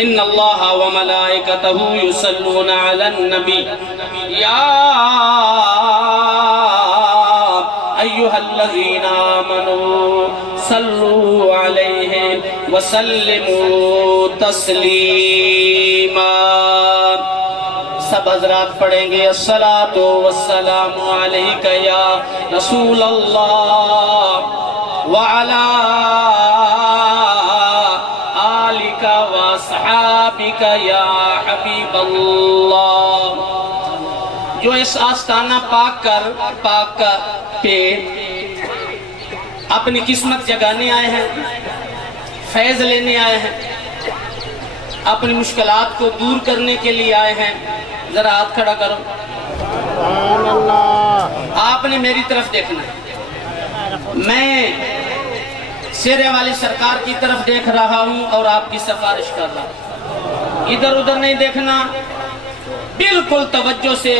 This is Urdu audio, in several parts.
ان اللہ و ملائکتہ یصلون علی النبی یا ایہا الذین آمنوا صلو علیہ وسلموا تسلیما۔ سب حضرات پڑھیں گے الصلاۃ والسلام علیک یا رسول اللہ وعلا آلک واصحابک یا حبیب اللہ۔ جو اس آستانہ پاک پہ اپنی قسمت جگانے آئے ہیں، فیض لینے آئے ہیں، اپنی مشکلات کو دور کرنے کے لیے آئے ہیں، ذرا ہاتھ کھڑا کرو۔ آپ نے میری طرف دیکھنا ہے، میں شیرے والی سرکار کی طرف دیکھ رہا ہوں اور آپ کی سفارش کر رہا ہوں۔ ادھر ادھر نہیں دیکھنا، بالکل توجہ سے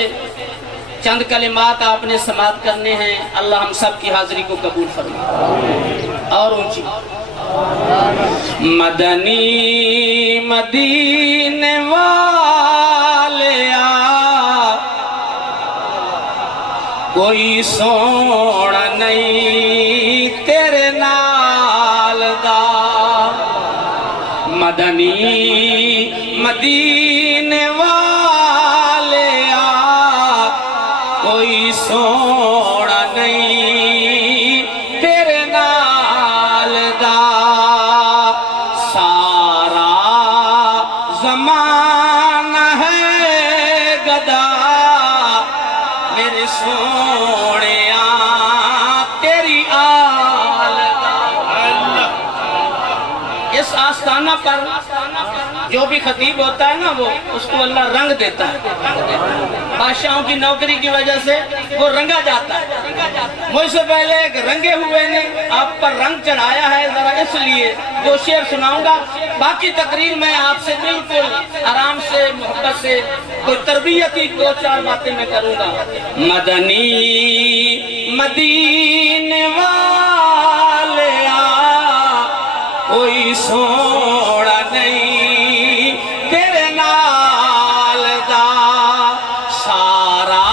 چند کلمات آپ نے سماعت کرنے ہیں۔ اللہ ہم سب کی حاضری کو قبول فرمائے۔ اور اونچی مدنی مدینے والیا کوئی سونا نہیں تیرے نال دا، مدنی مدینے والیا کوئی سونا نہیں تیرے نال دا، سارا زمانہ ہے گدا میرے سونیا تیری آل دا۔ اس آستانہ پر جو بھی خطیب ہوتا ہے نا، وہ اس کو اللہ رنگ دیتا ہے۔ بادشاہوں کی نوکری کی وجہ سے وہ رنگا جاتا ہے۔ مجھ سے پہلے ایک رنگے ہوئے نے آپ پر رنگ چڑھایا ہے، ذرا اس لیے دو شعر سناؤں گا، باقی تقریر میں آپ سے بالکل آرام سے محبت سے کوئی تربیتی دو چار باتیں میں کروں گا۔ مدنی مدینے والیا کوئی سونا نہیں تیرے نال دا، سارا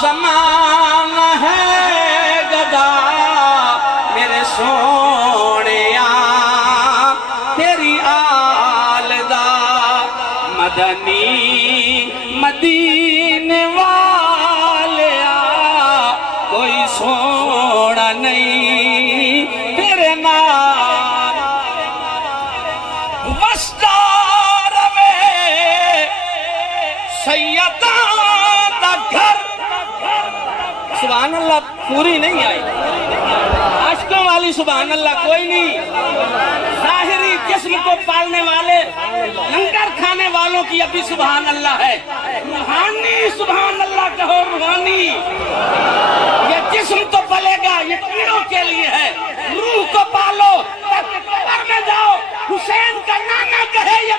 زمانہ ہے گدا میرے سونیا تیری آل دا، مدنی مدینے والیا کوئی سونا نہیں تیرے نال۔ سیدان دا گھر، سبحان اللہ پوری نہیں آئی، عاشقوں والی سبحان اللہ کوئی نہیں۔ ظاہری جسم کو پالنے والے لنگر کھانے والوں کی ابھی سبحان اللہ ہے، روحانی سبحان اللہ کہو روحانی۔ یہ جسم تو پلے گا، یہ کیڑوں کے لیے ہے، روح کو پالو تاکہ قبر میں جاؤ حسین کا نانا کہے یہ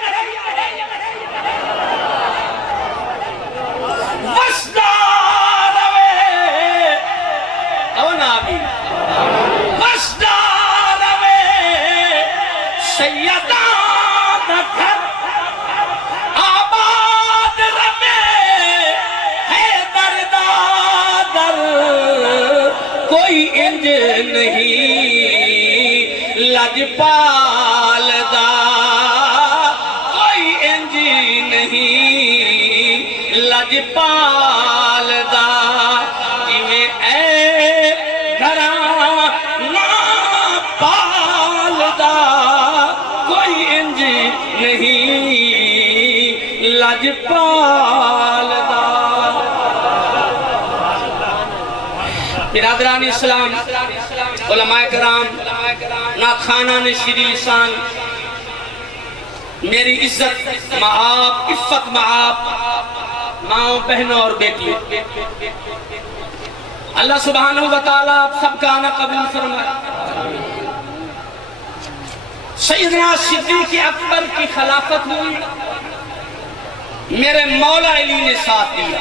سیدان گھر آباد رہے حیدر دادر، کوئی انج نہیں لجپال دا، کوئی انج نہیں لجپال دا، جویں اے گھرانا پال دا کوئی انج نہیں لجپال دا۔ برادران اسلام، علماء کرام، ناخوانان شیریں لسان، میری عزت معاپ، عفت معاپ، ماؤں بہنوں اور بیٹیوں، اللہ سبحانہ وتعالی آپ سب کا آنا قبول فرمائے۔ سیدنا صدیق اکبر کی خلافت ہوئی، میرے مولا علی نے ساتھ دیا۔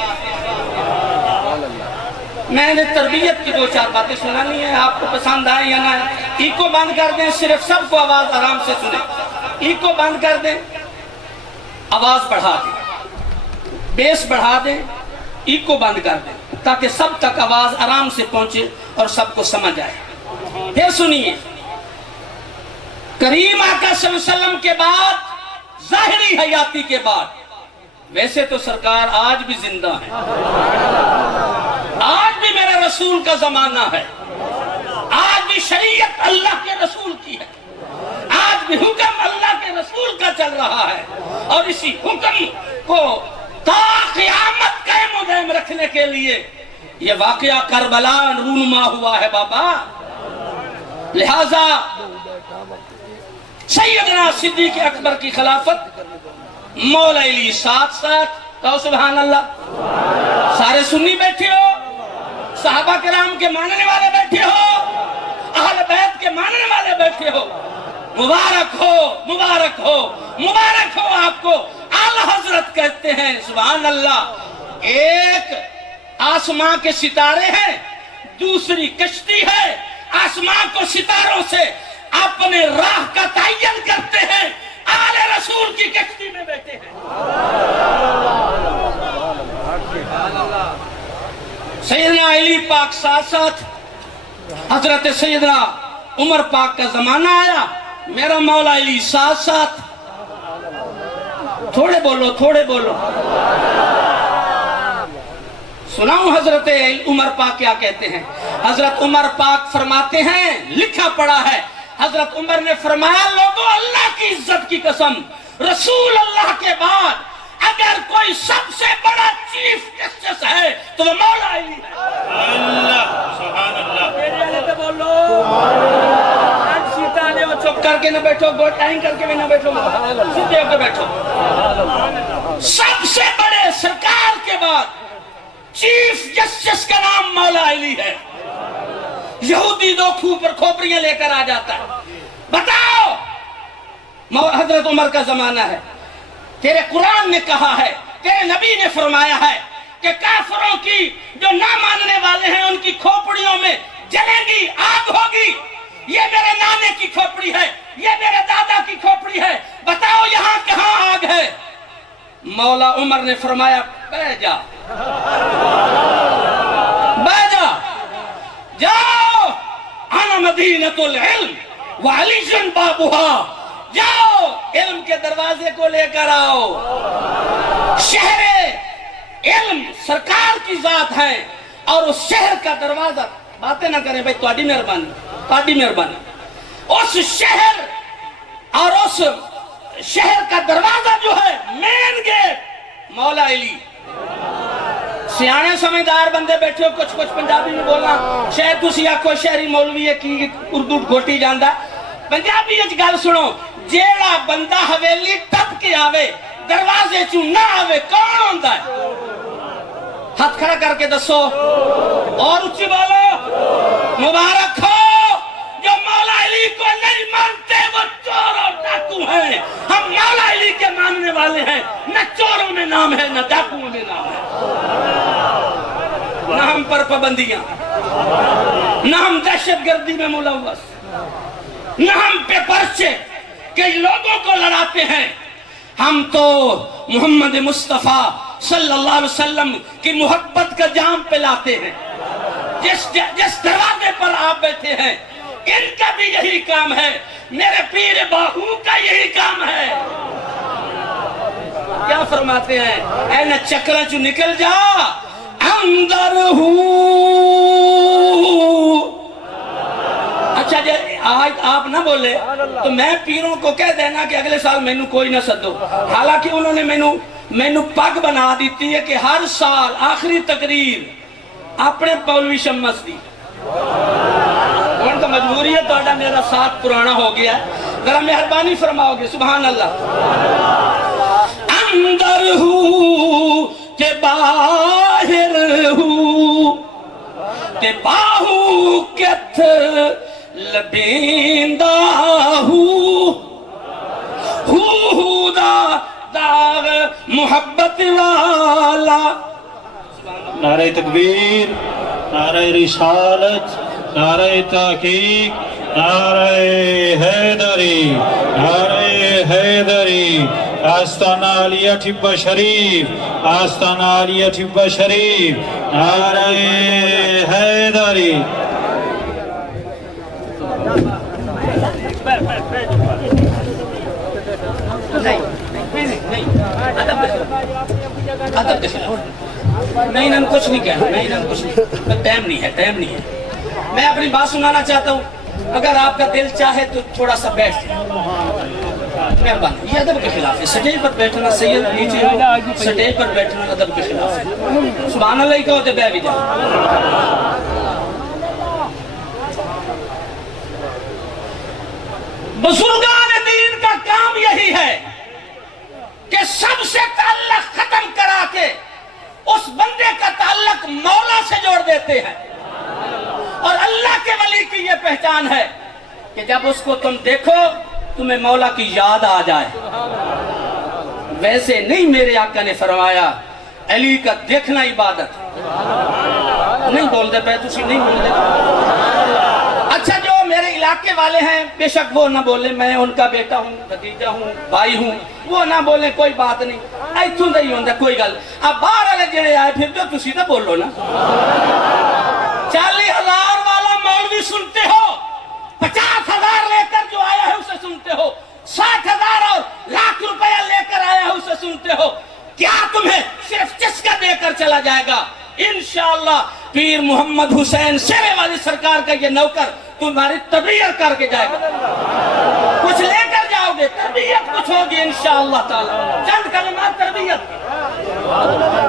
میں نے تربیت کی دو چار باتیں سنانی ہیں، آپ کو پسند آئے یا نہ آئے۔ ایکو بند کر دیں، صرف سب کو آواز آرام سے سنیں۔ ایکو بند کر دیں، آواز بڑھا دیں، بیس بڑھا دیں، ایکو بند کر دیں تاکہ سب تک آواز آرام سے پہنچے اور سب کو سمجھ آئے۔ پھر سنیے، کریم آقا صلی اللہ علیہ وسلم کے بعد، ظاہری حیاتی کے بعد، ویسے تو سرکار آج بھی زندہ ہے، آج بھی میرے رسول کا زمانہ ہے، آج بھی شریعت اللہ کے رسول کی ہے، آج بھی حکم اللہ کے رسول کا چل رہا ہے، اور اسی حکم کو تا قیامت قائم و دائم رکھنے کے لیے یہ واقعہ کربلا رونما ہوا ہے بابا۔ لہذا سیدنا صدیق اکبر کی خلافت، مولا علی ساتھ ساتھ، کہو سبحان اللہ۔ سارے سنی بیٹھے ہو، صحابہ کرام کے ماننے والے بیٹھے ہو، اہل بیت کے ماننے والے بیٹھے ہو، مبارک ہو، مبارک ہو، مبارک ہو آپ کو۔ اعلی حضرت کہتے ہیں سبحان اللہ، ایک آسمان کے ستارے ہیں، دوسری کشتی ہے، آسمان کو ستاروں سے اپنے راہ کا تعین کرتے ہیں، آل رسول کی کشتی میں بیٹھے ہیں۔ سیدنا علی پاک ساتھ ساتھ، حضرت سیدنا عمر پاک کا زمانہ آیا، میرا مولا علی ساتھ ساتھ۔ تھوڑے بولو، تھوڑے بولو، سناؤں حضرت عمر پاک کیا کہتے ہیں۔ حضرت عمر پاک فرماتے ہیں، لکھا پڑا ہے، حضرت عمر نے فرمایا، لوگوں اللہ کی عزت کی قسم، رسول اللہ کے بعد اگر کوئی سب سے بڑا چیف جسٹس ہے تو وہ مولا علی ہے۔ اللہ سبحان اللہ، میرے علی پہ بولو، سیتانے ہو، چپ کر کے نہ بیٹھو، گوٹ ٹائم کر کے بھی نہ بیٹھو، سیدھے ہو کے بیٹھو۔ سب سے بڑے سرکار کے بعد چیف جسٹس کا نام مولا علی ہے۔ یہودی دو پر کھوپڑیاں لے کر آ جاتا ہے، بتاؤ حضرت عمر کا زمانہ ہے، تیرے قرآن نے کہا ہے، تیرے نبی نے فرمایا ہے کہ کافروں کی جو نہ ماننے والے ہیں ان کی کھوپڑیوں میں جلے گی، آگ ہوگی۔ یہ میرے نانے کی کھوپڑی ہے، یہ میرے دادا کی کھوپڑی ہے، بتاؤ یہاں کہاں آگ ہے؟ مولا عمر نے فرمایا، بہ جا، بہ جا، جاؤ، انا مدینۃ العلم وعلی بابها، جاؤ علم کے دروازے کو لے کر آؤ۔ شہر علم سرکار کی ذات ہے، اور اس شہر کا دروازہ، باتیں نہ کریں بھائی، تہاڈی مہربانی، تہاڈی مہربانی، اس شہر اور اس شہر کا دروازہ جو ہے، مین گیٹ، مولا علی۔ سیانے سمجھدار بندے بیٹھے ہو، کچھ پنجابی میں بولنا، شاید تسی آکھو شہری مولوی ہے کی اردو گھوٹی جاندا، پنجابی اچ گل سنو، جیڑا بندہ حویلی ٹپ کے آوے دروازے چوں نہ آوے کون ہوندا ہے؟ ہاتھ کھڑا کر کے دسو، اور اچھی بولو، مبارک ہو جو مولا علی کو نہیں مانتے، وہ چور اور ڈاکو ہیں۔ ہم مولا علی کے ماننے والے ہیں، نہ چوروں میں نام ہے نہ ڈاکوؤں میں نام ہے، نہ ہم پر پابندیاں، نہ ہم دہشت گردی میں ملوث، نہ ہم پہ پرچے کئی لوگوں کو لڑاتے ہیں۔ ہم تو محمد مصطفیٰ صلی اللہ علیہ وسلم کی محبت کا جام پلاتے ہیں۔ جس دروازے پر آپ بیٹھے ہیں، ان کا بھی یہی کام ہے، میرے پیر باہو کا یہی کام ہے۔ کیا فرماتے ہیں؟ اے نہ چکرہ چو نکل جا، اندر ہوں۔ اچھا جی آج آپ نہ بولے تو میں پیروں کو کہہ دینا کہ اگلے سال مینو کوئی نہ سدو، حالانکہ انہوں نے مینو پگ بنا دیتی ہے کہ ہر سال آخری تقریر اپنے مولوی شمس دی۔ تو مجبوری ہے، تو میرا ساتھ پرانا ہو گیا ہے، ذرا مہربانی فرماؤ گے؟ سبحان اللہ۔ اندر ہوں کہ باہر ہوں، کہ باہو کت لبیندہ ہوں دا داغ محبت والا۔ نعرہ تکبیر، نعرہ رسالت، نعرہ تحقیق، نعرہ حیدری، نعرہ حیدری، آستانہ علیہ ٹھبہ شریف، آستانہ علیہ ٹھبہ شریف، نعرہ حیدری۔ نہیں نا کچھ نہیں کہنا، نہیں نا کچھ نہیں، ٹائم نہیں ہے، ٹائم نہیں ہے۔ میں اپنی بات سنانا چاہتا ہوں، اگر آپ کا دل چاہے تو تھوڑا سا بیٹھ جائیں۔ مہربانی، یہ ادب کے خلاف ہے، سٹیج پر بیٹھنا سید نیچے ہو، سٹیج پر بیٹھنا ادب کے خلاف ہے۔ سبحان اللہ ہی کہو تو بے بھی جائے۔ بزرگان دین کا کام یہی ہے کہ سب سے تعلق ختم کرا کے اس بندے کا تعلق مولا سے جوڑ دیتے ہیں، اور اللہ کے ولی کی یہ پہچان ہے کہ جب اس کو تم دیکھو تمہیں مولا کی یاد آ جائے۔ ویسے نہیں میرے آقا نے فرمایا علی کا دیکھنا عبادت نہیں بول دے پہ تسی نہیں بول دے۔ اچھا جو میرے علاقے والے ہیں بے شک وہ نہ بولیں، میں ان کا بیٹا ہوں، بھتیجا ہوں، بھائی ہوں، وہ نہ بولیں کوئی بات نہیں، ایتھوں دا ہی ہوندہ کوئی گل۔ اب باہر والے جڑے آئے پھر جو تسی تو بولو نا۔ 40,000 والا مولوی سنتے ہو، 50,000 لے کر جو آیا ہے اسے سنتے ہو، 60,000 اور لاکھ روپیہ لے کر آیا ہے اسے سنتے ہو، کیا تمہیں صرف چسکا دے کر چلا جائے گا؟ انشاءاللہ پیر محمد حسین شیرے والی سرکار کا یہ نوکر تمہاری تربیت کر کے جائے گا، کچھ لے کر جاؤ گے، تربیت کچھ ہوگی انشاءاللہ تعالی، چند کلمات تربیت۔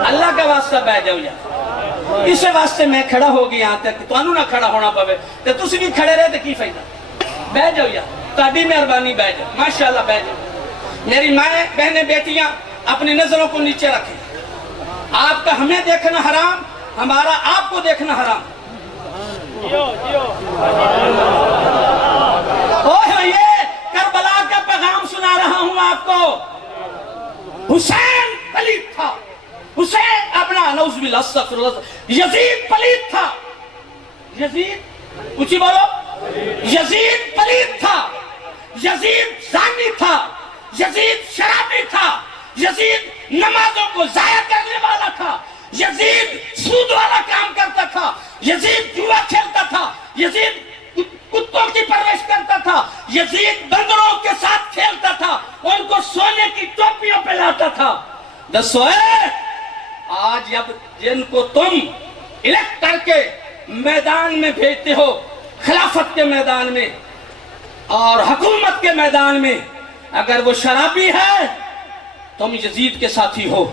اللہ کا واسطہ بہ جاؤ یا اس واسطے میں کھڑا ہو گیا یہاں تک تو انہوں نہ کھڑا ہونا پوے تو تسی بھی کھڑے رہے تو کی فائدہ؟ بہ جاؤ یا تادی مہربانی بہ جاؤ، ماشاءاللہ بہ جاؤ۔ میری مائیں بہنیں بیٹیاں اپنی نظروں کو نیچے رکھیں، آپ کا ہمیں دیکھنا حرام، ہمارا آپ کو دیکھنا حرام۔ اوہ یہ کربلا کا پیغام سنا رہا ہوں آپ کو۔ حسین پلیت تھا، حسین اپنا نعوذ باللہ استغفر اللہ، یزید پلیت تھا، یزید اچھی بولو، یزید پلیت تھا، یزید زانی تھا، یزید شرابی تھا، یزید نمازوں کو ضائع کرنے والا تھا، یزید سود والا کام کرتا تھا، یزید جوا کھیلتا تھا، یزید کتوں کی پرورش کرتا تھا، یزید بندروں کے ساتھ کھیلتا تھا، ان کو سونے کی ٹوپیوں پہ لاتا تھا۔ دسو آج جب جن کو تم الیکٹ کر کے میدان میں بھیجتے ہو، خلافت کے میدان میں اور حکومت کے میدان میں، اگر وہ شرابی ہے تم یزید کے ساتھی ہو،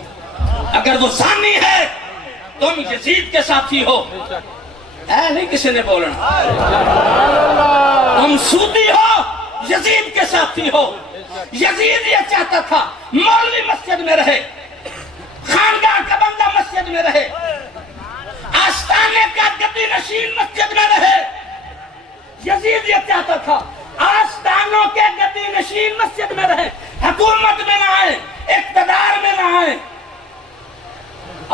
اگر وہ زانی ہے تم یزید کے ساتھی ہو، اے نہیں کسی نے بولنا، تم سودی ہو یزید کے ساتھی ہو۔ یزید یہ چاہتا تھا مولوی مسجد میں رہے، خانگاہ کا بندہ مسجد میں رہے، آستانے کا گدی نشین مسجد میں رہے۔ یزید یہ چاہتا تھا آستانوں کے گدی نشین مسجد میں رہے، حکومت میں نہ آئے، اقتدار میں نہ آئے۔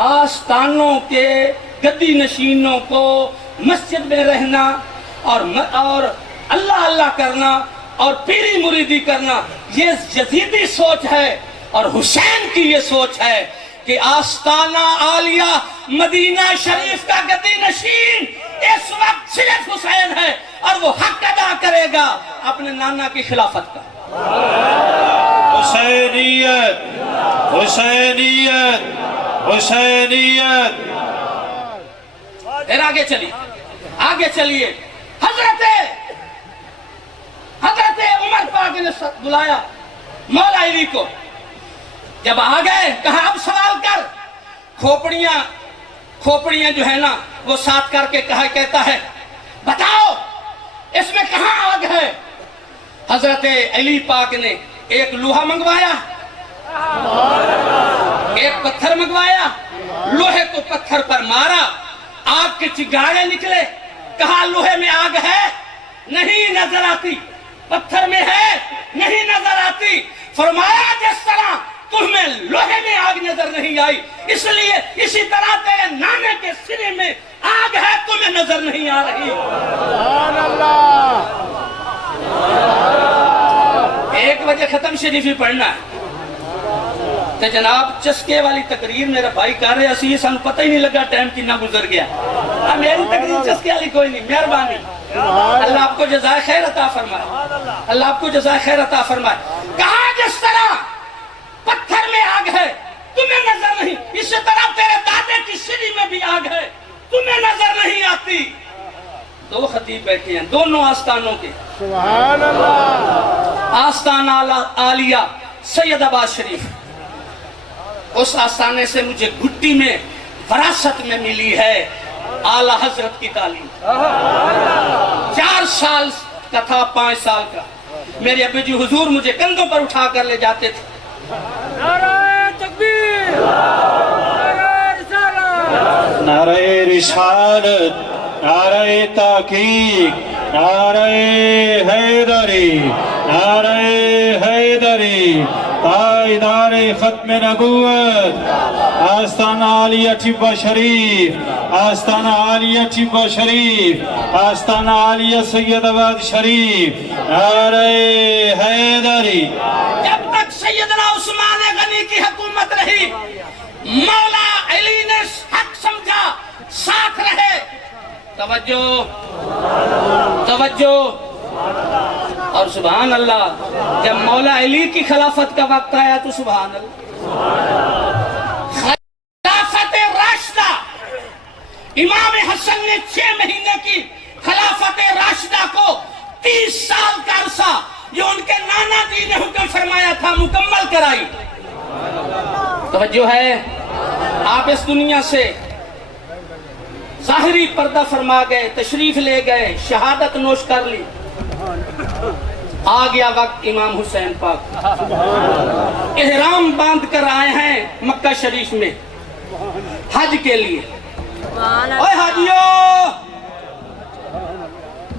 آستانوں کے گدی نشینوں کو مسجد میں رہنا اور اللہ اللہ کرنا اور پیری مریدی کرنا، یہ یزیدی سوچ ہے، اور حسین کی یہ سوچ ہے کہ آستانہ عالیہ مدینہ شریف کا گدی نشین اس وقت صرف حسین ہے، اور وہ حق ادا کرے گا اپنے نانا کی خلافت کا۔ حسینیت، حسینیت، حسینیت۔ پھر آگے چلیے، آگے چلیے۔ حضرت عمر پاک نے بلایا مولا علی کو، جب آ گئے کہا اب سوال کر۔ کھوپڑیاں جو ہے نا وہ ساتھ کر کے کہتا ہے بتاؤ اس میں کہاں آگ ہے؟ حضرت علی پاک نے ایک لوہا منگوایا، ایک پتھر منگوایا، لوہے کو پتھر پر مارا، آگ کے چنگارے نکلے، کہا لوہے میں آگ ہے؟ نہیں نظر آتی۔ پتھر میں ہے؟ نہیں نظر آتی۔ فرمایا جس طرح تمہیں لوہے میں آگ نظر نہیں آئی، اس لیے اسی طرح تیرے نانے کے سینے میں آگ ہے، تمہیں نظر نہیں آ رہی۔ سبحان اللہ۔ ایک وجہ ختم شریفی پڑھنا ہے۔ تے جناب چسکے والی تقریر میرا بھائی کر رہے اسی سانو پتہ ہی نہیں لگا ٹائم کتنا گزر گیا. میری تقریر چسکے والی کوئی نہیں. مہربانی, اللہ آپ کو جزائے خیر عطا فرمائے, اللہ آپ کو جزائے خیر عطا فرمائے. کہا جس طرح پتھر میں آگ ہے تمہیں نظر نہیں, اسی طرح تیرے دادے کی سری میں بھی آگ ہے تمہیں نظر نہیں آتی. دو خطیب بیٹھے ہیں دونوں آستانوں کے. سبحان اللہ. آستان عالیہ سید عباس شریف, اس آستانے سے مجھے گھٹی میں وراثت میں ملی ہے اعلیٰ حضرت کی تعلیم. 4 سال کا تھا, 5 سال کا. میرے ابو جی حضور مجھے کندھوں پر اٹھا کر لے جاتے تھے. نعرہ تکبیر, نعرہ رسالت, نعرہ رسالت, نعرہ تحقیق, نعرہ حیدری, نعرہ حیدری, پائیدار ختم نبوت, آستانہ عالیہ ٹھبہ شریف, آستانہ عالیہ ٹھبہ شریف, آستانہ عالیہ سید آباد شریف, نعرہ حیدری. جب تک سیدنا عثمان غنی کی حکومت رہی, مولا علی نے حق سمجھا, ساتھ رہے. توجہ توجہ. اور سبحان اللہ, جب مولا علی کی خلافت کا وقت آیا تو سبحان اللہ, خلافت راشدہ, امام حسن نے 6 مہینے کی خلافت راشدہ کو 30 سال کا عرصہ جو ان کے نانا جی نے حکم فرمایا تھا مکمل کرائی. توجہ ہے, آپ اس دنیا سے ظاہری پردہ فرما گئے, تشریف لے گئے, شہادت نوش کر لی. آ گیا وقت امام حسین پاک احرام باندھ کر آئے ہیں مکہ شریف میں حج کے لیے. اوے حاجیو,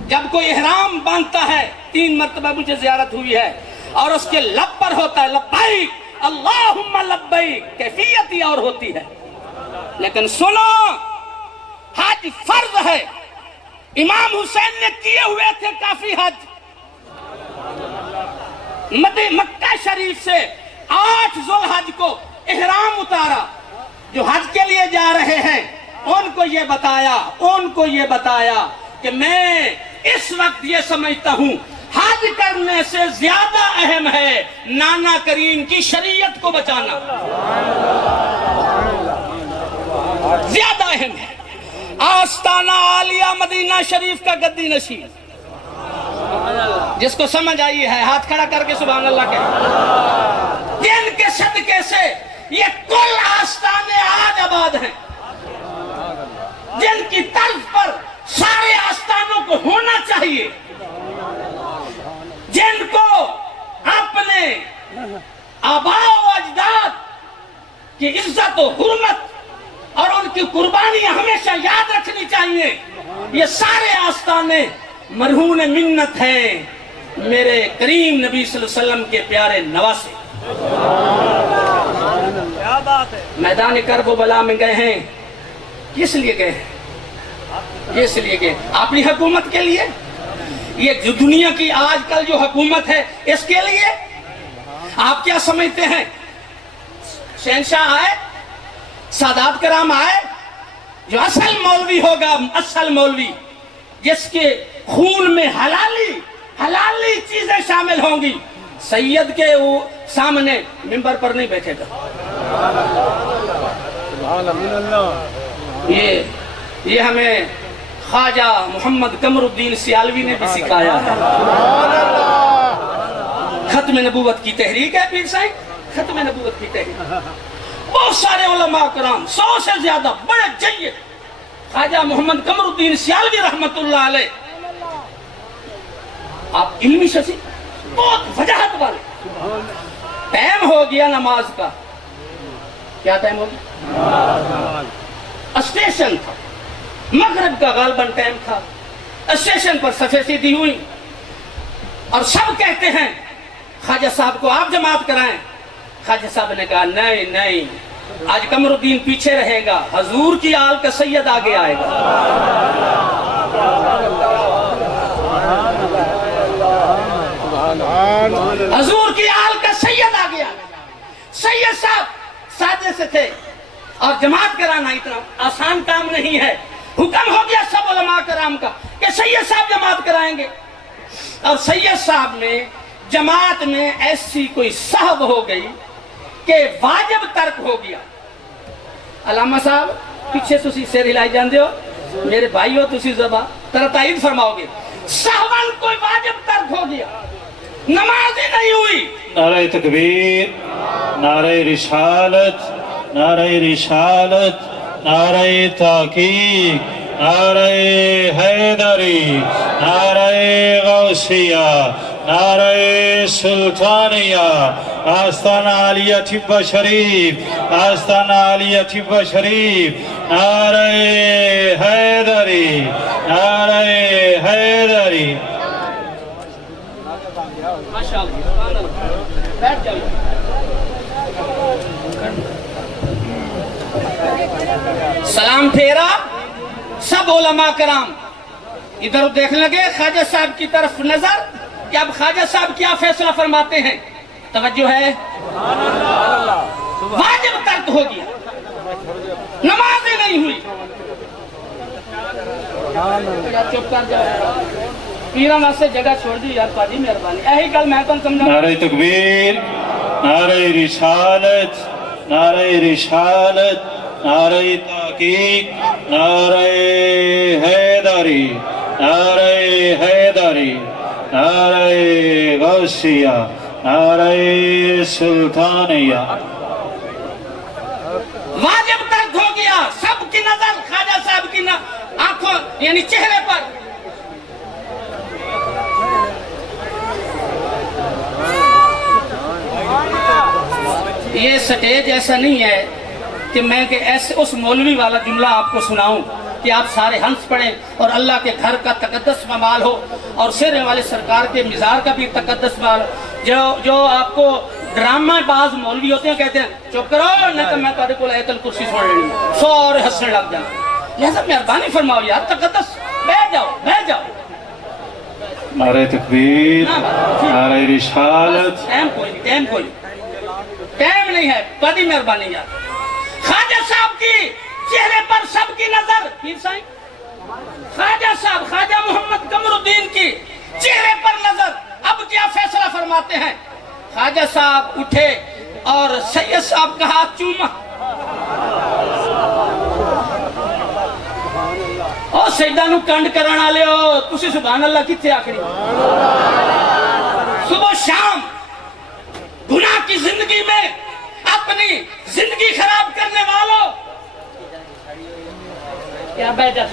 جب کوئی احرام باندھتا ہے, 3 مرتبہ مجھے زیارت ہوئی ہے, اور اس کے لب پر ہوتا ہے لبیک اللہم لبیک, کیفیت ہی اور ہوتی ہے. لیکن سنو, حج فرض ہے. امام حسین نے کیے ہوئے تھے کافی حج. مکہ شریف سے 8 ذوالحج کو احرام اتارا. جو حج کے لیے جا رہے ہیں ان کو یہ بتایا کہ میں اس وقت یہ سمجھتا ہوں حج کرنے سے زیادہ اہم ہے نانا کریم کی شریعت کو بچانا, زیادہ اہم ہے. آستانہ عالیہ مدینہ شریف کا گدی نشین, جس کو سمجھ آئی ہے ہاتھ کھڑا کر کے سبحان اللہ کہے. جن کے صدقے سے یہ کل آستانے آج آباد ہیں, جن کی طرز پر سارے آستانوں کو ہونا چاہیے, جن کو اپنے آباء و اجداد کی عزت و حرمت اور ان کی قربانیاں ہمیشہ یاد رکھنی چاہیے. یہ سارے آستانے مرہون منت ہیں میرے کریم نبی صلی اللہ علیہ وسلم کے پیارے نواسے. میدان کرب و بلا میں گئے ہیں, کس لیے گئے ہیں؟ اس لیے گئے اپنی حکومت کے لیے. یہ جو دنیا کی آج کل جو حکومت ہے اس کے لیے. آپ کیا سمجھتے ہیں شہنشاہ آئے, سادات کرام آئے, جو اصل مولوی ہوگا, اصل مولوی جس کے خون میں حلالی چیزیں شامل ہوں گی, سید کے وہ سامنے منبر پر نہیں بیٹھے گا. یہ ہمیں خواجہ محمد قمر الدین سیالوی نے بھی سکھایا ہے. ختم نبوت کی تحریک ہے پیر صاحب, ختم نبوت کی تحریک. بہت سارے علماء کرام 100 سے زیادہ بڑے جید, خواجہ محمد قمر الدین سیالوی رحمت اللہ علیہ, آپ علمی شخص, بہت وجاہت والے. ٹائم ہو گیا نماز کا, کیا ٹائم ہو گیا؟ اسٹیشن تھا, مغرب کا غالباً ٹائم تھا. اسٹیشن پر صفیں سیدھی ہوئی اور سب کہتے ہیں خواجہ صاحب کو آپ جماعت کرائیں. خواجہ صاحب نے کہا نہیں, آج قمر الدین پیچھے رہے گا, حضور کی آل کا سید آگے آئے گا. حضور کی آل کا سید آگے آئے گا. سید صاحب سازش سے تھے اور جماعت کرانا اتنا آسان کام نہیں ہے. حکم ہو گیا سب علماء کرام کا کہ سید صاحب جماعت کرائیں گے. اور سید صاحب نے جماعت میں ایسی کوئی صحب ہو گئی کہ واجب ترک ہو گیا. علامہ صاحب پیچھے تسی سر ہلائی جاندے ہو, میرے بھائی ہو تسی زبا ترا تائید فرماؤ گے. صحباً کوئی واجب ترک ہو گیا, نماز ہی نہیں ہوئی. نعرہ تکبیر, نعرہ رسالت, نعرہ رسالت, نعرہ تحقیق, نعرہ حیدری, نعرہ غوثیہ, نعرہ سلطانیہ, آستانہ عالیہ ٹھبہ شریف, آستانہ عالیہ ٹھبہ شریف, نعرہ حیدری, نعرہ حیدری. بیٹھ جاؤ. سلام پھیرا سب علماء کرام ادھر دیکھ لگے خواجہ صاحب کی طرف نظر کہ اب خواجہ صاحب کیا فیصلہ فرماتے ہیں. توجہ ہے, واجب ترک ہو گیا, نماز ہی نہیں ہوئی. چپ کر جاؤ, پیران سے جگہ چھوڑ دی یار پاجی مہربانی. یہی گل میں تم سمجھا. نعرہ تکبیر, نعرہ رسالت, نعرہ رسالت, نعرہ تحقیق, نعرہ حیدری, نعرہ حیدری, نعرہ غوثیہ, نعرہ سلطانیہ. واجب ترک ہو گیا, سب کی نظر خواجہ صاحب کی آنکھوں یعنی چہرے پر. یہ سٹیج ایسا نہیں ہے کہ میں کہ ایسے اس مولوی والا جملہ آپ کو سناؤں کہ آپ سارے ہنس پڑیں اور اللہ کے گھر کا تقدس ممال ہو اور سیرے والے سرکار کے مزار کا بھی تقدس ممال ہو. جو آپ کو ڈرامہ باز مولوی ہوتے ہیں کہتے ہیں چپ کرو نہیں تو میں تھوڑے کو آیت الکرسی سن لینی, سورے ہنسنے لگ جائیں. لہذا مہربانی فرماؤ یار, تقدس, بیٹھ جاؤ بیٹھ جاؤ. نعرہ تکبیر, نعرہ رسالت. ٹائم نہیں ہے, بڑی مہربانی یار. خواجہ صاحب کی چہرے پر سب کی نظر, پیر صاحب خواجہ صاحب خواجہ محمد قمر الدین کی چہرے پر نظر. اب کیا فیصلہ فرماتے ہیں؟ خواجہ صاحب اٹھے اور سید صاحب کا ہاتھ چوما. او سیدہ نو کنڈ کرانا لے ہو, تسی سبحان اللہ کتے آخری. صبح شام گناہ کی زندگی میں اپنی زندگی خراب کرنے والوں کیا بیٹھا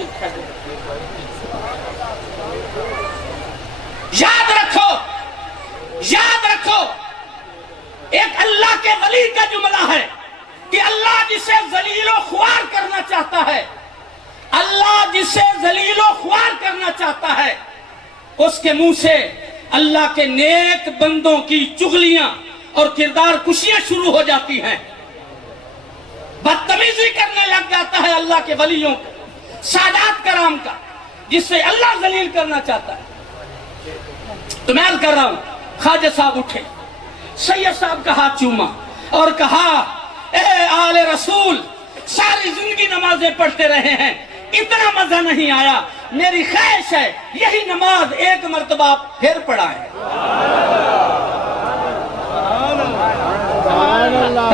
یاد رکھو ایک اللہ کے ولی کا جملہ ہے کہ اللہ جسے ذلیل و خوار کرنا چاہتا ہے, اللہ جسے ذلیل و خوار کرنا چاہتا ہے اس کے منہ سے اللہ کے نیک بندوں کی چغلیاں اور کردار کشیاں شروع ہو جاتی ہیں. بدتمیزی کرنے لگ جاتا ہے اللہ کے ولیوں کا, سادات کرام کا, جس سے اللہ ذلیل کرنا چاہتا ہے. تو میں عرض کر رہا ہوں, خواجہ صاحب اٹھے, سید صاحب کا ہاتھ چوما اور کہا اے آل رسول, ساری زندگی نمازیں پڑھتے رہے ہیں, اتنا مزہ نہیں آیا, میری خواہش ہے یہی نماز ایک مرتبہ پھر پڑھائیں.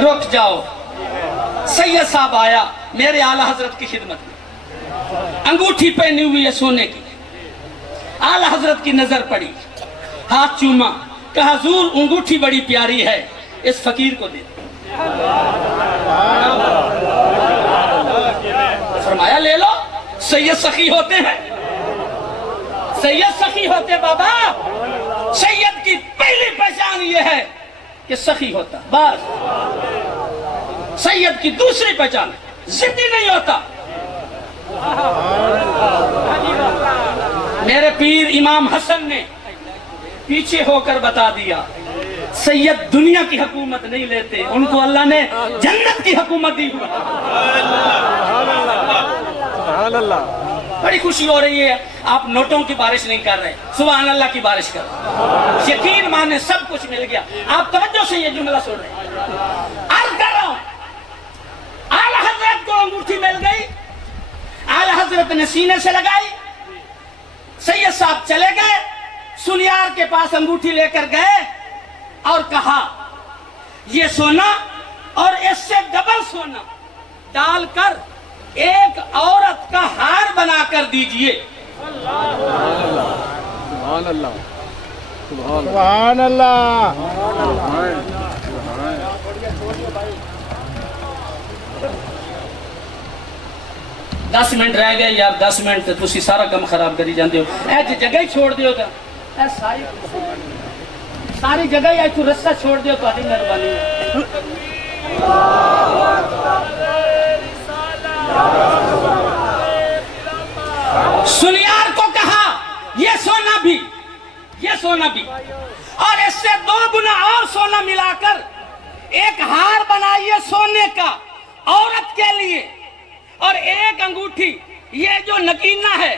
رک جاؤ. سید صاحب آیا میرے اعلیٰ حضرت کی خدمت میں, انگوٹھی پہنی ہوئی ہے سونے کی. اعلیٰ حضرت کی نظر پڑی, ہاتھ چوما, کہا حضور انگوٹھی بڑی پیاری ہے, اس فقیر کو دے. فرمایا لے لو, سید سخی ہوتے ہیں, سید سخی ہوتے بابا. سید کی پہلی پہچان یہ ہے کہ سخی ہوتا, بس. سید کی دوسری پہچان ضدی نہیں ہوتا. میرے پیر امام حسن نے پیچھے ہو کر بتا دیا, سید دنیا کی حکومت نہیں لیتے, ان کو اللہ نے جنت کی حکومت دی ہوئی. بڑی خوشی ہو رہی ہے, آپ نوٹوں کی بارش نہیں کر رہے, سبحان اللہ کی بارش کر رہے. یقین مانے سب کچھ مل گیا. آپ توجہ سے یہ جملہ سن رہے ہیں. عرض کر رہا ہوں حضرت نے سینے سے لگائی. سید صاحب چلے گئے, سنیار کے پاس انگوٹھی لے کر گئے اور کہا یہ سونا اور اس سے ڈبل سونا ڈال کر ایک عورت کا ہار بنا کر دیجئے. سبحان اللہ. 10 منٹ رہ گئے یار, 10 منٹ تسی سارا کم خراب کری جاندے ہو. اے جگہ ہی چھوڑ دیو گا, اے ساری جگہ ہی تو رستہ چھوڑ دیو, تو مہربانی ہے. سنیار کو کہا یہ سونا بھی اور اس سے 2 گنا اور سونا ملا کر ایک ہار بنائیے سونے کا عورت کے لیے, اور ایک انگوٹھی یہ جو نگینہ ہے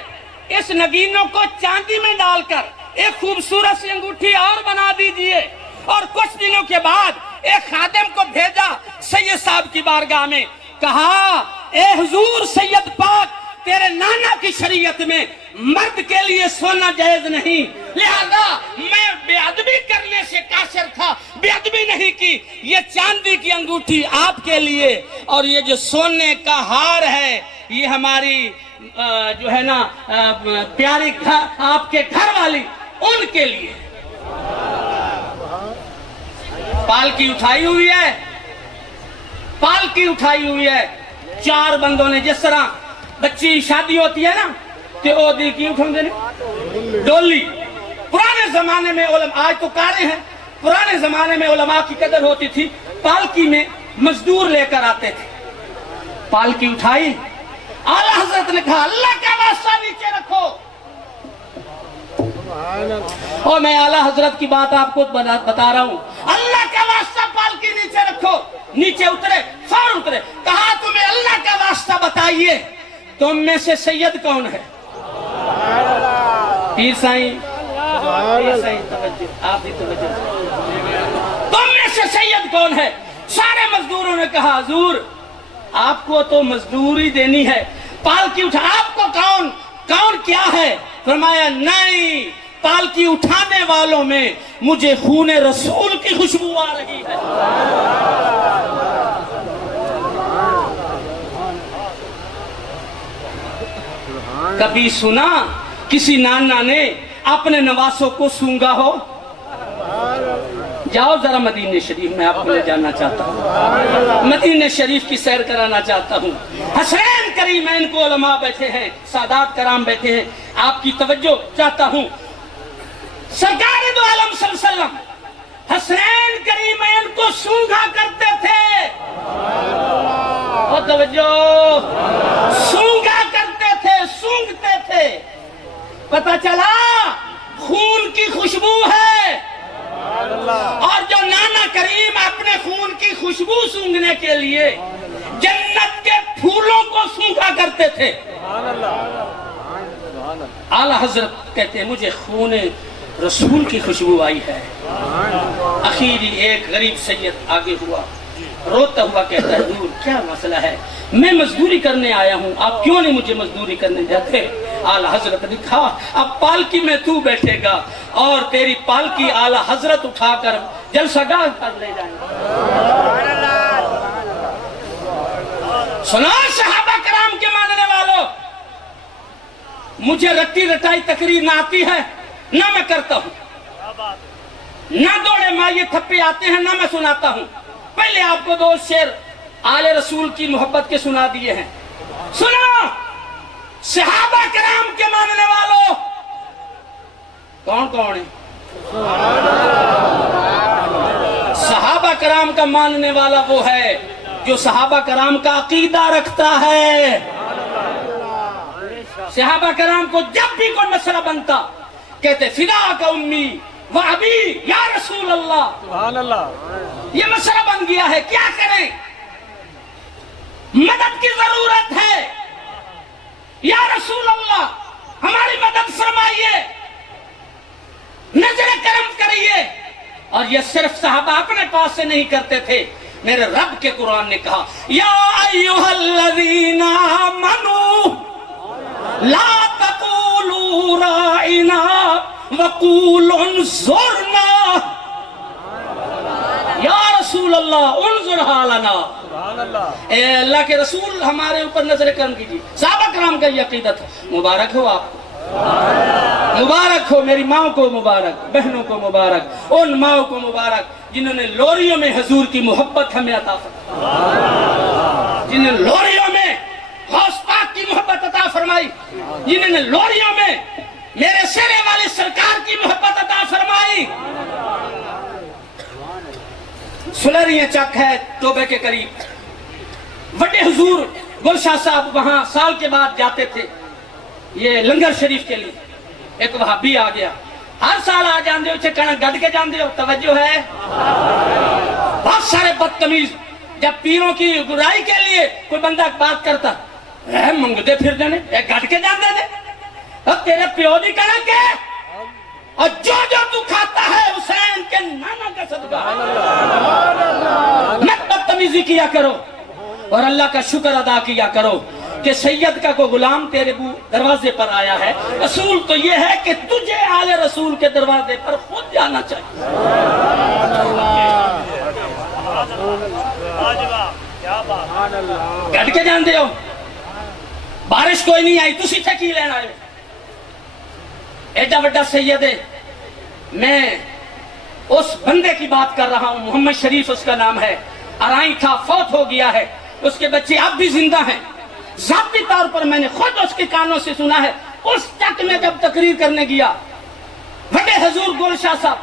اس نگینوں کو چاندی میں ڈال کر ایک خوبصورت سی انگوٹھی اور بنا دیجئے. اور کچھ دنوں کے بعد ایک خادم کو بھیجا سید صاحب کی بارگاہ میں, کہا اے حضور سید پاک, تیرے نانا کی شریعت میں مرد کے لیے سونا جائز نہیں, لہذا میں بے ادبی کرنے سے قاصر تھا, بے ادبی نہیں کی. یہ چاندی کی انگوٹھی آپ کے لیے, اور یہ جو سونے کا ہار ہے یہ ہماری جو ہے نا پیاری آپ کے گھر والی ان کے لیے. پالکی اٹھائی ہوئی ہے, 4 بندوں نے, جس طرح بچی شادی ہوتی ہے نا کہ او دی کی اٹھوں گے ڈولی. پرانے زمانے میں علماء, آج تو کارے ہیں, پرانے زمانے میں علماء کی قدر ہوتی تھی. پالکی میں مزدور لے کر آتے تھے. پالکی اٹھائی, اعلیٰ حضرت نے کہا اللہ کا واسطہ نیچے رکھو. اور میں اعلیٰ حضرت کی بات آپ کو بتا رہا ہوں, اللہ کا واسطہ پالکی نیچے رکھو. نیچے اترے, فوراً اترے, کہا تمہیں اللہ کا واسطہ بتائیے تم میں سے سید کون ہے؟ پیر سائیں توجہ, آپ بھی توجہ. تم میں سے سید کون ہے؟ سارے مزدوروں نے کہا حضور آپ کو تو مزدوری دینی ہے, پالکی اٹھا, آپ کو کون کیا ہے؟ فرمایا نہیں, پالکی اٹھانے والوں میں مجھے خون رسول کی خوشبو آ رہی ہے. کبھی سنا کسی نانا نے اپنے نواسوں کو سونگا ہو؟ جاؤ ذرا مدینہ شریف, میں آپ کو لے جانا چاہتا ہوں, مدینہ شریف کی سیر کرانا چاہتا ہوں. حسین کریمین کو علماء بیٹھے ہیں, سادات کرام بیٹھے ہیں, آپ کی توجہ چاہتا ہوں. سرکار دو عالم صلی اللہ علیہ وسلم حسین کریمین کو سونگا کرتے تھے. اور توجہ, سونگا کرتے تھے, سونگتے تھے. پتہ چلا خون کی خوشبو ہے, اور جو نانا کریم اپنے خون کی خوشبو سونگنے کے لیے جنت کے پھولوں کو سونگا کرتے تھے. اعلیٰ حضرت کہتے ہیں مجھے خون رسول کی خوشبو آئی ہے. اخیری ایک غریب سید آگے ہوا, روتا ہوا کہتا ہے حضور کیا مسئلہ ہے, میں مزدوری کرنے آیا ہوں, آپ کیوں نہیں مجھے مزدوری کرنے دیتے؟ اعلیٰ حضرت نے کہا اب پالکی میں تو بیٹھے گا اور تیری پالکی اعلیٰ حضرت اٹھا کر جلسہ گاہ پر لے جائیں گے. سنو صحابہ کرام کے ماننے والوں, مجھے رٹی رٹائی تقریر نہ آتی ہے, نہ میں کرتا ہوں, نہ دوڑے مائے تھپے آتے ہیں, نہ میں سناتا ہوں. پہلے آپ کو 2 شعر آل رسول کی محبت کے سنا دیے ہیں. سنو صحابہ کرام کے ماننے والوں, کون ہیں؟ صحابہ کرام کا ماننے والا وہ ہے جو صحابہ کرام کا عقیدہ رکھتا ہے. صحابہ کرام کو جب بھی کوئی مسئلہ بنتا کہتے فدا کا امی و ابی یا رسول اللہ, سبحان اللہ, یہ مسئلہ بن گیا ہے, کیا کریں, مدد کی ضرورت ہے, یا رسول اللہ ہماری مدد فرمائیے, نظر کرم کریے. اور یہ صرف صحابہ اپنے پاس سے نہیں کرتے تھے, میرے رب کے قرآن نے کہا یا ایھا الذین آمنوا لا تقولوا رائنا وقولوا انظرنا یا رسول اللہ انظر حالنا، اے اللہ کے رسول ہمارے اوپر نظر کرم کیجیے۔ صحابہ کرام کا یہ عقیدت ہے۔ مبارک ہو آپ کو، مبارک ہو میری ماں کو، مبارک بہنوں کو، مبارک ان ماں کو، مبارک جنہوں نے لوریوں میں حضور کی محبت ہمیں عطا فرمائی، جنہوں نے لوریوں میں غوث پاک کی محبت عطا فرمائی، جنہوں نے لوریوں میں میرے سینے والے سرکار کی محبت عطا فرمائی۔ سلریاں چک ہے توبے کے قریب، وڈے حضور گلشاہ صاحب وہاں سال کے بعد جاتے تھے یہ لنگر شریف کے لیے۔ ایک وہابی آ گیا، ہر سال آ جاندے ہو چھے کہنا گڑ کے جاندے ہو، توجہ ہے؟ بہت سارے بدتمیز جب پیروں کی گرائی کے لیے کوئی بندہ بات کرتا ہے منگتے پھر دینے ایک گڑ کے جاندے دے، اور تیرے پیو دی کہنا کہ اور جو تو کھاتا ہے حسین کے نانا کا صدقہ، مت بدتمیزی کیا کرو اور اللہ کا شکر ادا کیا کرو کہ سید کا کوئی غلام تیرے دروازے پر آیا ہے۔ اصول تو یہ ہے کہ تجھے آل رسول کے دروازے پر خود جانا چاہیے۔ گھٹ کے جان دے ہو، بارش کوئی نہیں آئی، تسی تھے کی لینا ہے، ایڈا وڈا سید ہے۔ میں اس بندے کی بات کر رہا ہوں، محمد شریف اس کا نام ہے، ارائیں تھا، فوت ہو گیا ہے، اس کے بچے اب بھی زندہ ہیں۔ ذاتی طور پر میں نے خود اس کے کانوں سے سنا ہے۔ اس تک میں جب تقریر کرنے گیا، بڑے حضور گولشاہ صاحب،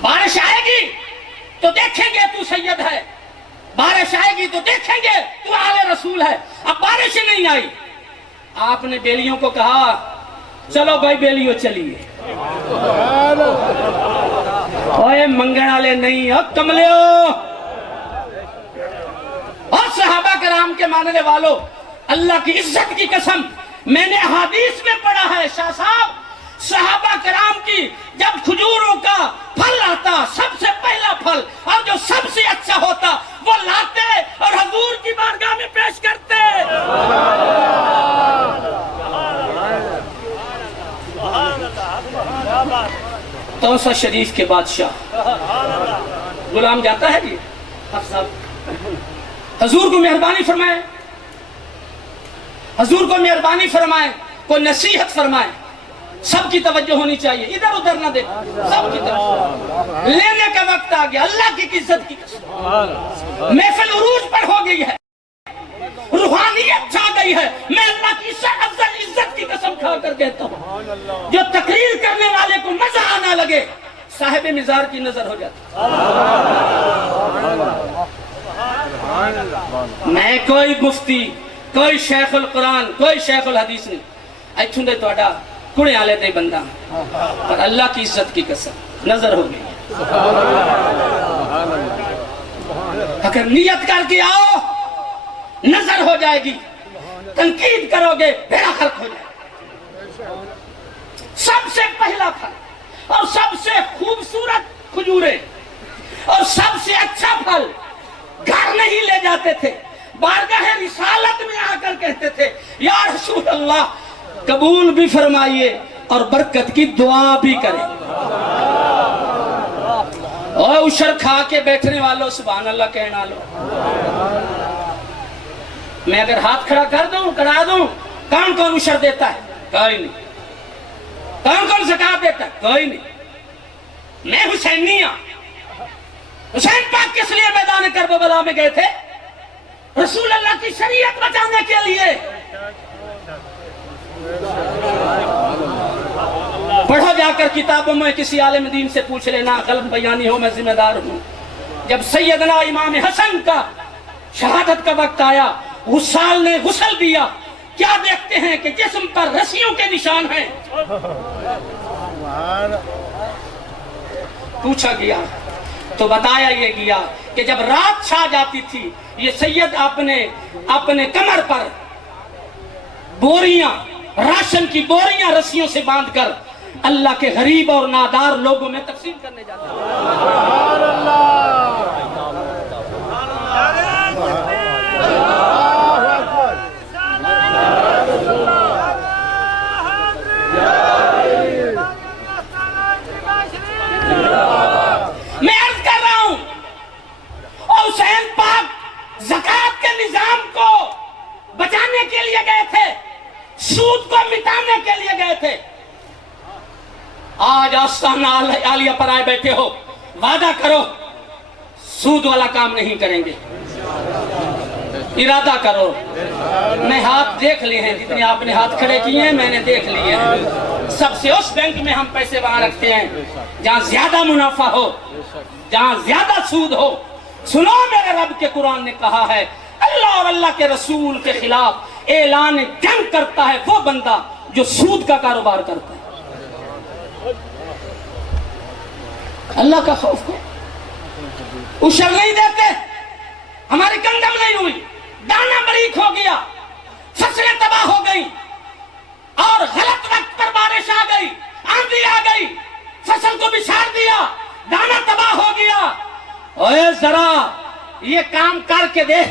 بارش آئے گی تو دیکھیں گے تو سید ہے، بارش آئے گی تو دیکھیں گے تو آل رسول ہے۔ اب بارش نہیں آئی، آپ نے بیلیوں کو کہا چلو بھائی بیلیوں چلیے، اوے منگن والے نہیں ہو کملے ہو۔ اور صحابہ کرام کے ماننے والوں، اللہ کی عزت کی قسم، میں نے حدیث میں پڑھا ہے شاہ صاحب، صحابہ کرام کی جب کھجوروں کا پھل آتا، سب سے پہلا پھل اور جو سب سے اچھا ہوتا وہ لاتے اور حضور کی بارگاہ میں پیش کرتے۔ توسہ شریف کے بادشاہ غلام جاتا ہے جی حضور کو مہربانی فرمائے، حضور کو مہربانی فرمائے، کوئی نصیحت فرمائے، سب کی توجہ ہونی چاہیے، ادھر ادھر نہ دیکھو، سب کی توجہ۔ لینے کا وقت آ گیا، اللہ کی عزت کی قسم، محفل عروج پر ہو گئی ہے، روحانیت چھا گئی ہے۔ میں اللہ کی افضل عزت کی قسم کھا کر کہتا ہوں، جو تقریر کرنے والے کو مزہ آنا لگے، صاحب مزار کی نظر ہو جاتی۔ میں کوئی مفتی، کوئی شیخ القرآن، کوئی شیخ الحدیث نہیں، ایتھوں دے توڑا کڑے آلے دے بندہ، پر اللہ کی عزت کی قسم نظر ہو گئی۔ اگر نیت کر کے آؤ نظر ہو جائے گی، تنقید کرو گے بھیڑا خرق ہو جائے گا۔ سب سے پہلا پھل اور سب سے خوبصورت کھجورے اور سب سے اچھا پھل گھر نہیں لے جاتے تھے، بارگاہ رسالت میں آ کر کہتے تھے یا رسول اللہ قبول بھی فرمائیے اور برکت کی دعا بھی کریں۔ اور عشر کھا کے بیٹھنے والوں سبحان اللہ کہنا لو۔ میں اگر ہاتھ کھڑا کر دوں، کرا دوں، کون کون عشر دیتا ہے؟ کوئی نہیں۔ کون کون زکات دیتا ہے؟ کوئی نہیں۔ میں حسینی ہوں۔ حسین پاک کس لیے میدان کربلا میں گئے تھے؟ رسول اللہ کی شریعت بچانے کے لیے۔ پڑھو جا کر کتابوں میں، کسی عالم دین سے پوچھ لینا، غلط بیانی ہو میں ذمہ دار ہوں۔ جب سیدنا امام حسن کا شہادت کا وقت آیا، غسال نے غسل دیا، کیا دیکھتے ہیں کہ جسم پر رسیوں کے نشان ہیں۔ پوچھا گیا تو بتایا یہ گیا کہ جب رات چھا جاتی تھی، یہ سید اپنے کمر پر بوریاں، راشن کی بوریاں رسیوں سے باندھ کر اللہ کے غریب اور نادار لوگوں میں تقسیم کرنے جاتے ہیں۔ سود کو مٹانے کے لیے گئے تھے، آج آستانہ عالیہ پر آئے بیٹھے ہو، وعدہ کرو سود والا کام نہیں کریں گے، ارادہ کرو۔ میں ہاتھ دیکھ لیے ہیں، جتنے آپ نے ہاتھ کھڑے کیے ہیں میں نے دیکھ لیے ہیں۔ سب سے اس بینک میں ہم پیسے وہاں رکھتے ہیں جہاں زیادہ منافع ہو، جہاں زیادہ سود ہو۔ سنو، میرے رب کے قرآن نے کہا ہے اللہ اور اللہ کے رسول کے خلاف اعلان جنگ کرتا ہے وہ بندہ جو سود کا کاروبار کرتا ہے۔ اللہ کا خوف کو اشر نہیں دیتے، ہماری گندم نہیں ہوئی، دانا باریک ہو گیا، فصلیں تباہ ہو گئی، اور غلط وقت پر بارش آ گئی، آندھی آ گئی، فصل کو بچھاڑ دیا، دانا تباہ ہو گیا۔ اوے ذرا یہ کام کر کے دیکھ،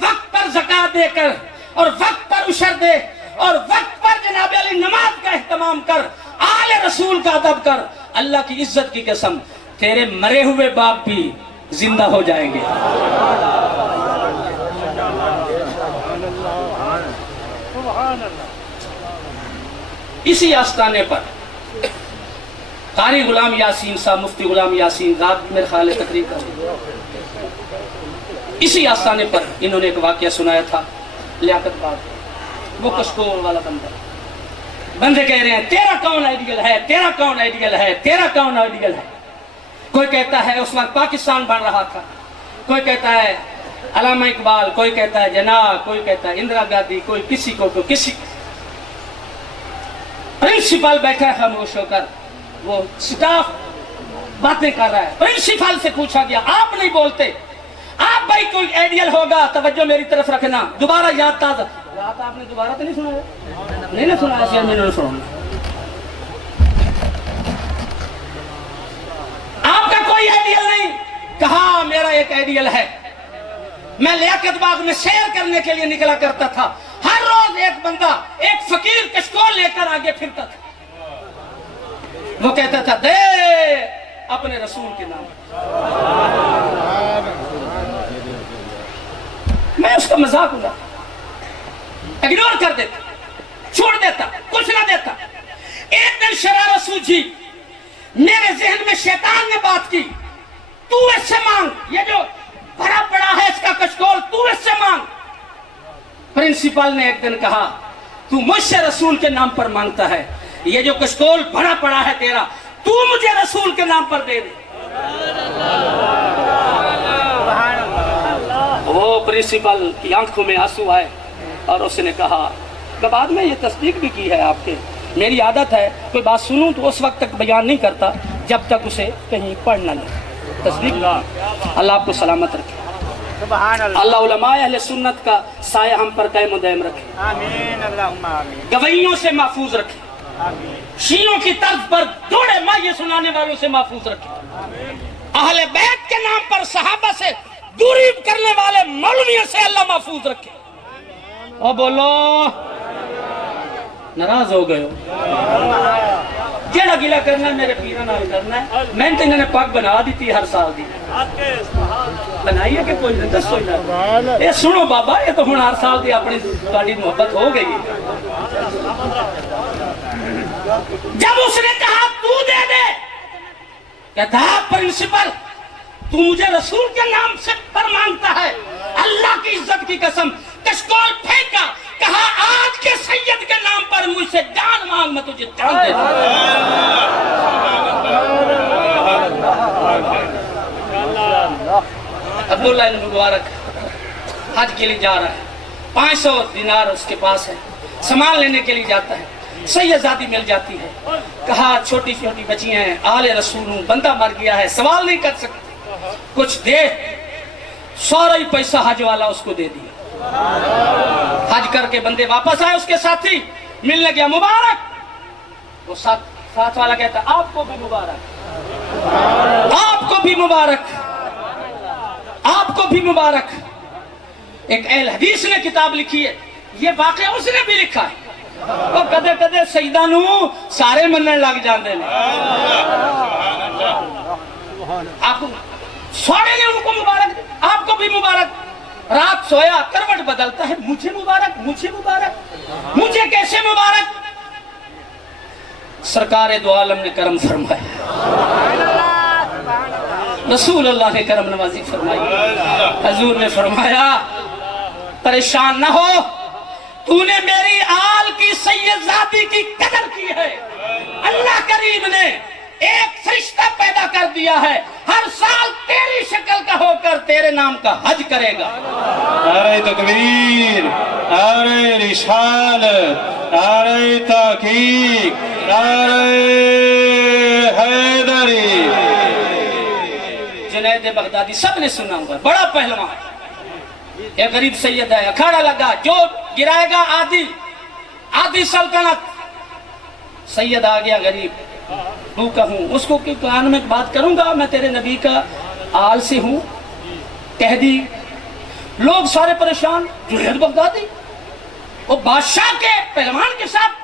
وقت پر زکات دے کر، اور وقت پر اشر دے، اور وقت پر جناب علی نماز کا اہتمام کر، آل رسول کا ادب کر۔ اللہ کی عزت کی قسم، تیرے مرے ہوئے باپ بھی زندہ ہو جائیں گے۔ اسی آستانے پر قاری غلام یاسین صاحب، مفتی غلام یاسین، رات میرے خیال ہے تقریر کر رہے ہیں، اسی آستانے پر انہوں نے ایک واقعہ سنایا تھا لیاقت باد، وہ کشکول والا بندے کہہ رہے ہیں تیرا کون آئیڈیل ہے، تیرا کون آئیڈیل ہے، تیرا کون آئیڈیل ہے۔ کوئی کہتا ہے اس وقت پاکستان بن رہا تھا، کوئی کہتا ہے علامہ اقبال، کوئی کہتا ہے جناح، کوئی کہتا ہے اندرا گاندھی، کوئی کسی کو کسی۔ پرنسپل بیٹھا ہے خاموش ہو کر، وہ سٹاف باتیں کر رہا ہے۔ پرنسپل سے پوچھا گیا آپ نہیں بولتے، آپ بھائی کوئی آئیڈیل ہوگا، توجہ میری طرف رکھنا، دوبارہ یاد تازہ۔ رات آپ نے دوبارہ تو نہیں سنا ہے؟ نہیں نا سنا ہے، میں نے سنا۔ آپ کا کوئی آئیڈیل نہیں؟ کہا میرا ایک آئیڈیل ہے، میں لیاقت باغ میں سیر کرنے کے لیے نکلا کرتا تھا، ہر روز ایک بندہ ایک فقیر کشکول لے کر آگے پھرتا تھا، وہ کہتا تھا دے اپنے رسول کے نام۔ میں اس کا مذاق اڑاتا، اگنور کر دیتا، چھوڑ دیتا، کچھ نہ دیتا۔ ایک دن شرارت سوجھی، میرے ذہن میں شیطان نے بات کی، تو اس سے مانگ، یہ جو بڑا پڑا ہے اس کا کشکول، تو اس سے مانگ۔ پرنسپل نے ایک دن کہا تو مجھ سے رسول کے نام پر مانگتا ہے، یہ جو کشکول بڑا پڑا ہے تیرا، تو مجھے رسول کے نام پر دے دے۔ وہ پرنسپل کی آنکھوں میں آنسو آئے اور اس نے کہا کہ بعد میں یہ تصدیق بھی کی ہے آپ کے، میری عادت ہے کوئی بات سنوں تو اس وقت تک بیان نہیں کرتا جب تک اسے کہیں پڑھ نہ لیں۔ تصدیق، اللہ آپ کو سلامت رکھے، اللہ علماء اہل سنت کا سایہ ہم پر قائم و دائم رکھے، آمین اللہم آمین، گویوں سے محفوظ رکھے، شیعوں کی طرز پر دوڑے مائے سنانے والوں سے محفوظ رکھے، اہل بیت کے نام پر صحابہ سے دوری کرنے والے مولویوں سے اللہ محفوظ رکھے۔ اور بولو ناراض ہو گئے ہو؟ جیڑا گلہ کرنا ہے میرے پیرہ نال کرنا ہے، میں نے تو انہوں نے پاک بنا دی تھی ہر سال دی، بنائی ہے کہ کوئی نہیں، دس ہوئی نہ۔ اے سنو بابا، یہ تو ہن ہر سال دی اپنی تاری محبت ہو گئی۔ جب اس نے کہا تو دے دے، کہتا ہے پرنسپل تو مجھے رسول کے نام سے پر مانگتا ہے، اللہ کی عزت کی قسم کشکول پھینکا، کہا آج کے سید کے نام پر مجھ سے جان مانگ، میں تجھے جان دے دوں۔ عبداللہ بن مبارک حج کے لیے جا رہا ہے، 500 دینار اس کے پاس ہے، سامان لینے کے لیے جاتا ہے، سیدزادی مل جاتی ہے، کہا چھوٹی چھوٹی بچیاں ہیں، آل رسول ہوں، بندہ مر گیا ہے، سوال نہیں کر سکتے، کچھ دے۔ سارا ہی پیسہ حج والا اس کو دے دیا۔ حج کر کے بندے واپس آئے، اس کے ساتھی ملنے گیا، مبارک، وہ ساتھ والا کہتا آپ کو بھی مبارک، آپ کو بھی مبارک، آپ کو بھی مبارک۔ ایک اہل حدیث نے کتاب لکھی ہے، یہ واقعہ اس نے بھی لکھا ہے، اور کدے کدے سجدہ نو سارے منن لگ جاندے نے، آپ کو سارے نے ان کو مبارک، آپ کو بھی مبارک۔ رات سویا کروٹ بدلتا ہے، مجھے مبارک، مجھے مبارک، مجھے کیسے مبارک؟ سرکار دو عالم نے کرم فرمایا، رسول اللہ نے کرم نوازی فرمائی۔ حضور نے فرمایا پریشان نہ ہو، تو نے میری آل کی سید زادی کی قدر کی ہے، اللہ کریم نے ایک فرشتہ پیدا کر دیا ہے، ہر سال تیری شکل کا ہو کر تیرے نام کا حج کرے گا۔ نعرہ تکبیر، نعرہ رسالت، نعرہ تحقیق، نعرہ حیدری۔ جنید بغدادی سب نے سنا ہوگا، بڑا پہلوان ہے، ایک غریب سید ہے، اکھاڑا لگا، جو گرائے گا آدھی سلطنت۔ سید آ گیا، غریب بھوکا ہوں، اس کو کہ کان میں بات کروں گا، میں تیرے نبی کا آل سے ہوں، کہہ دی۔ لوگ سارے پریشان، جنید بغدادی وہ بادشاہ کے پہلوان کے ساتھ